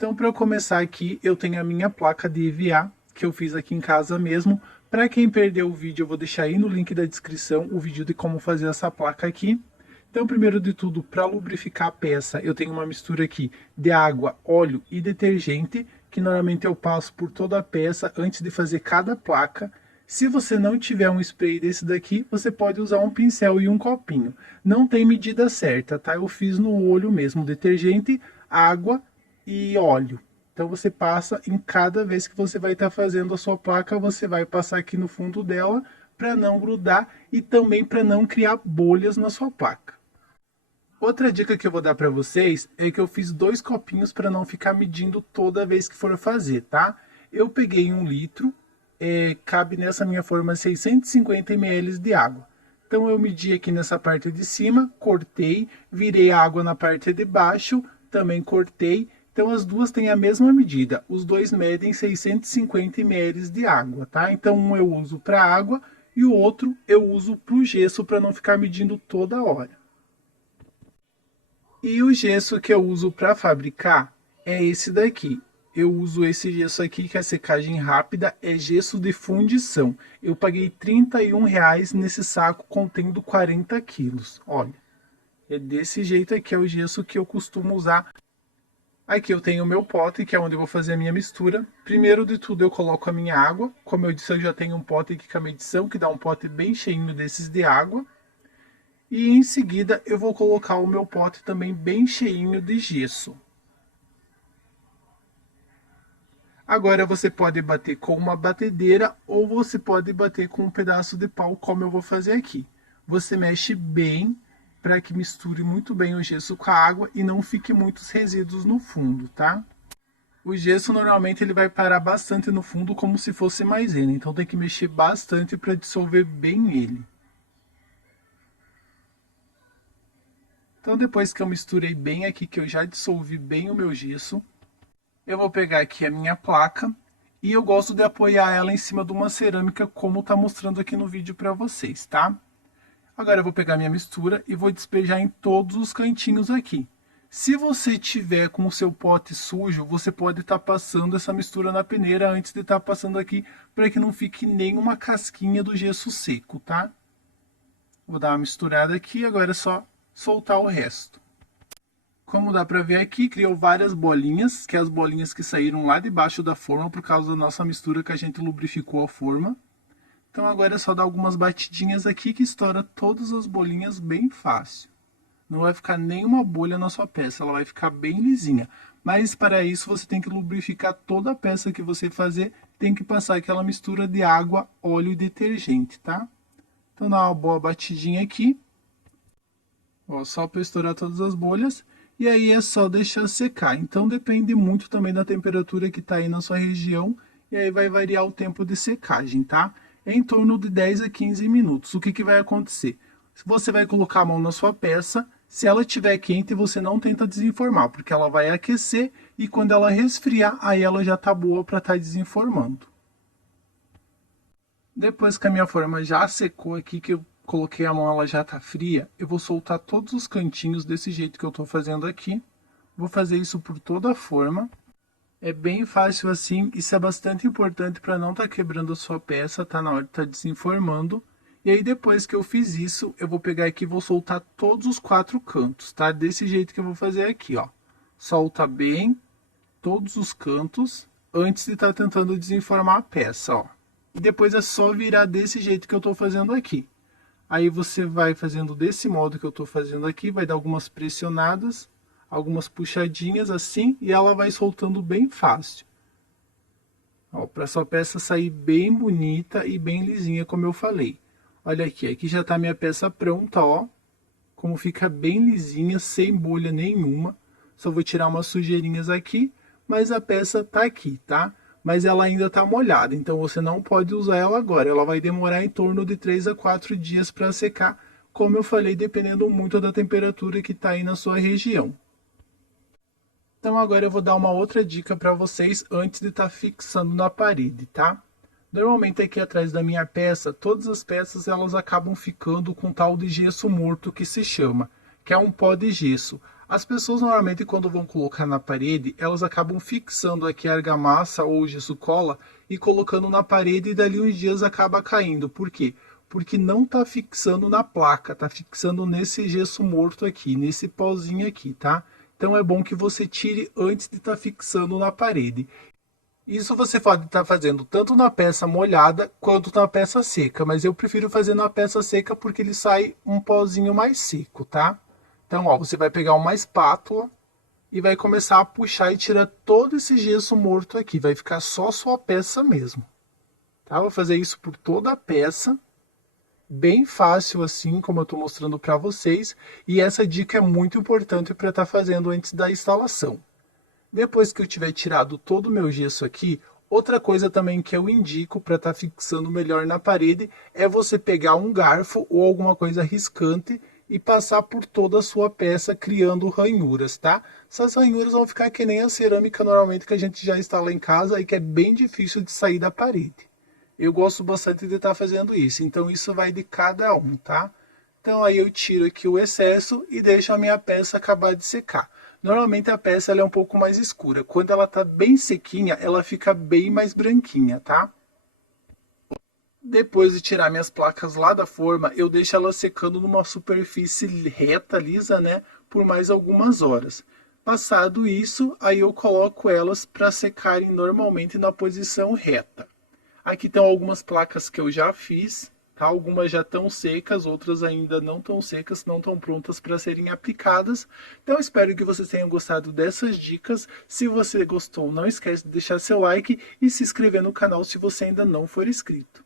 Então, para eu começar aqui, eu tenho a minha placa de EVA, que eu fiz aqui em casa mesmo. Para quem perdeu o vídeo, eu vou deixar aí no link da descrição o vídeo de como fazer essa placa aqui. Então, primeiro de tudo, para lubrificar a peça, eu tenho uma mistura aqui de água, óleo e detergente, que normalmente eu passo por toda a peça antes de fazer cada placa. Se você não tiver um spray desse daqui, você pode usar um pincel e um copinho. Não tem medida certa, tá? Eu fiz no olho mesmo, detergente, água e óleo. Então você passa em cada vez que você vai estar fazendo a sua placa, você vai passar aqui no fundo dela para não grudar e também para não criar bolhas na sua placa. Outra dica que eu vou dar para vocês é que eu fiz 2 copinhos para não ficar medindo toda vez que for fazer, tá? Eu peguei 1 litro, cabe nessa minha forma 650 ml de água. Então eu medi aqui nessa parte de cima, cortei, virei a água na parte de baixo, também cortei. Então as duas têm a mesma medida, os dois medem 650 ml de água, tá? Então um eu uso para água e o outro eu uso para o gesso para não ficar medindo toda hora. E o gesso que eu uso para fabricar é esse daqui. Eu uso esse gesso aqui que é secagem rápida, é gesso de fundição. Eu paguei R$ 31 nesse saco contendo 40 quilos. Olha, é desse jeito aqui, é o gesso que eu costumo usar. Aqui eu tenho o meu pote, que é onde eu vou fazer a minha mistura. Primeiro de tudo eu coloco a minha água. Como eu disse, eu já tenho um pote aqui com a medição, que dá um pote bem cheinho desses de água. E em seguida eu vou colocar o meu pote também bem cheinho de gesso. Agora você pode bater com uma batedeira ou você pode bater com um pedaço de pau, como eu vou fazer aqui. Você mexe bem para que misture muito bem o gesso com a água e não fique muitos resíduos no fundo, tá? O gesso normalmente ele vai parar bastante no fundo como se fosse maisena, então tem que mexer bastante para dissolver bem ele. Então depois que eu misturei bem aqui, que eu já dissolvi bem o meu gesso, eu vou pegar aqui a minha placa e eu gosto de apoiar ela em cima de uma cerâmica, como está mostrando aqui no vídeo para vocês, tá? Agora eu vou pegar minha mistura e vou despejar em todos os cantinhos aqui. Se você tiver com o seu pote sujo, você pode estar passando essa mistura na peneira antes de estar passando aqui, para que não fique nenhuma casquinha do gesso seco, tá? Vou dar uma misturada aqui, agora é só soltar o resto. Como dá para ver aqui, criou várias bolinhas, que é as bolinhas que saíram lá debaixo da forma por causa da nossa mistura que a gente lubrificou a forma. Então agora é só dar algumas batidinhas aqui que estoura todas as bolinhas bem fácil. Não vai ficar nenhuma bolha na sua peça, ela vai ficar bem lisinha. Mas para isso você tem que lubrificar toda a peça que você fazer, tem que passar aquela mistura de água, óleo e detergente, tá? Então dá uma boa batidinha aqui. Ó, só para estourar todas as bolhas. E aí é só deixar secar. Então depende muito também da temperatura que está aí na sua região. E aí vai variar o tempo de secagem, tá? É em torno de 10 a 15 minutos. O que, que vai acontecer? Você vai colocar a mão na sua peça. Se ela estiver quente, você não tenta desenformar, porque ela vai aquecer. E quando ela resfriar, aí ela já está boa para estar desenformando. Depois que a minha forma já secou aqui, que eu coloquei a mão, ela já está fria, eu vou soltar todos os cantinhos desse jeito que eu estou fazendo aqui. Vou fazer isso por toda a forma. É bem fácil assim, isso é bastante importante para não estar quebrando a sua peça, tá na hora de estar desenformando. E aí depois que eu fiz isso, eu vou pegar aqui e vou soltar todos os 4 cantos, tá? Desse jeito que eu vou fazer aqui, ó. Solta bem todos os cantos antes de estar tentando desenformar a peça, ó. E depois é só virar desse jeito que eu estou fazendo aqui. Aí você vai fazendo desse modo que eu estou fazendo aqui, vai dar algumas pressionadas, algumas puxadinhas assim, e ela vai soltando bem fácil. Ó, para sua peça sair bem bonita e bem lisinha, como eu falei. Olha aqui, aqui já está minha peça pronta, ó. Como fica bem lisinha, sem bolha nenhuma. Só vou tirar umas sujeirinhas aqui, mas a peça tá aqui, tá? Mas ela ainda está molhada, então você não pode usar ela agora. Ela vai demorar em torno de 3 a 4 dias para secar, como eu falei, dependendo muito da temperatura que está aí na sua região. Então agora eu vou dar uma outra dica para vocês antes de estar fixando na parede, tá? Normalmente aqui atrás da minha peça, todas as peças elas acabam ficando com tal de gesso morto que se chama, que é um pó de gesso. As pessoas normalmente quando vão colocar na parede, elas acabam fixando aqui a argamassa ou gesso cola e colocando na parede e dali uns dias acaba caindo. Por quê? Porque não está fixando na placa, está fixando nesse gesso morto aqui, nesse pozinho aqui, tá? Então é bom que você tire antes de estar fixando na parede. Isso você pode estar fazendo tanto na peça molhada quanto na peça seca, mas eu prefiro fazer na peça seca porque ele sai um pozinho mais seco, tá? Então, ó, você vai pegar uma espátula e vai começar a puxar e tirar todo esse gesso morto aqui, vai ficar só sua peça mesmo. Tá? Vou fazer isso por toda a peça, bem fácil assim, como eu estou mostrando para vocês, e essa dica é muito importante para estar fazendo antes da instalação. Depois que eu tiver tirado todo o meu gesso aqui, outra coisa também que eu indico para estar fixando melhor na parede é você pegar um garfo ou alguma coisa riscante e passar por toda a sua peça criando ranhuras, tá? Essas ranhuras vão ficar que nem a cerâmica normalmente que a gente já instala em casa e que é bem difícil de sair da parede. Eu gosto bastante de estar fazendo isso, então isso vai de cada um, tá? Então aí eu tiro aqui o excesso e deixo a minha peça acabar de secar. Normalmente a peça ela é um pouco mais escura. Quando ela está bem sequinha, ela fica bem mais branquinha, tá? Depois de tirar minhas placas lá da forma, eu deixo elas secando numa superfície reta, lisa, né? Por mais algumas horas. Passado isso, aí eu coloco elas para secarem normalmente na posição reta. Aqui estão algumas placas que eu já fiz, tá? Algumas já estão secas, outras ainda não estão secas, não estão prontas para serem aplicadas. Então espero que vocês tenham gostado dessas dicas. Se você gostou, não esquece de deixar seu like e se inscrever no canal se você ainda não for inscrito.